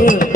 네.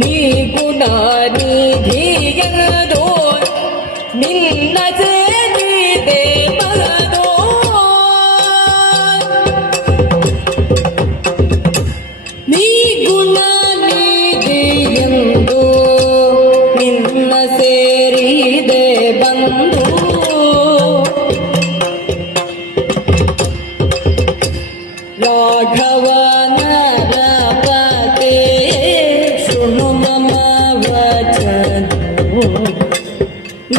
नी गुणानिधियदो निन्न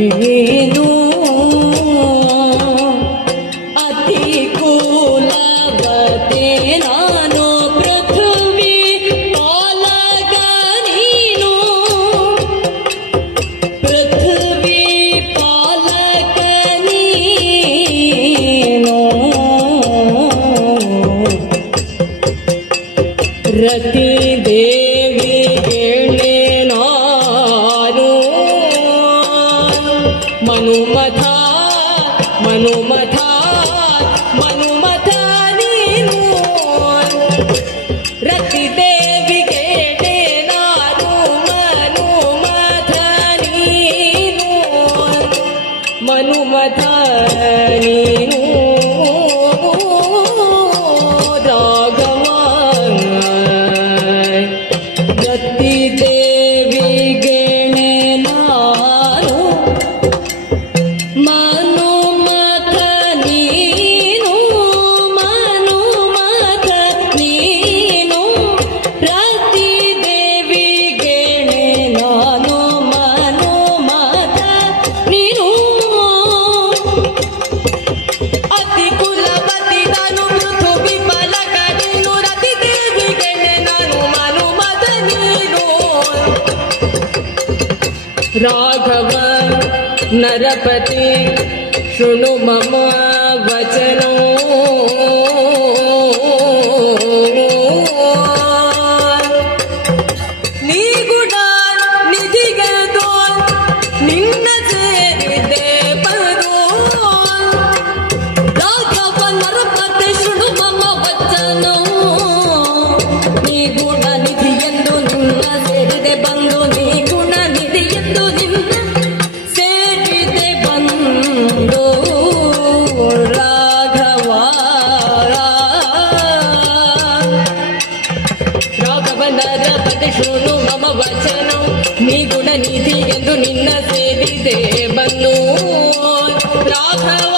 ನೀನು ಅತಿ ಕೂಲವತೆ ನಾನು ಪೃಥ್ವಿ ಪಾಲಕ ನೀನು. ಪೃಥ್ವಿ ಪಾಲಕ ನೀನು. ರತಿ ದೇವಿಗೆ मथा मनुमथा मनुमथनि रसि मनुमथनि मनुमथि राघव नरपति शृणु मम वच ರಾಘವನರ ಪದ ಶೃಣು ಮಮ ವಚನ ನೀ ಗುಣ ನಿಧಿ ಎಂದು ನಿನ್ನ ಸೇರಿದೆ ಬಂದು ರಾಘವ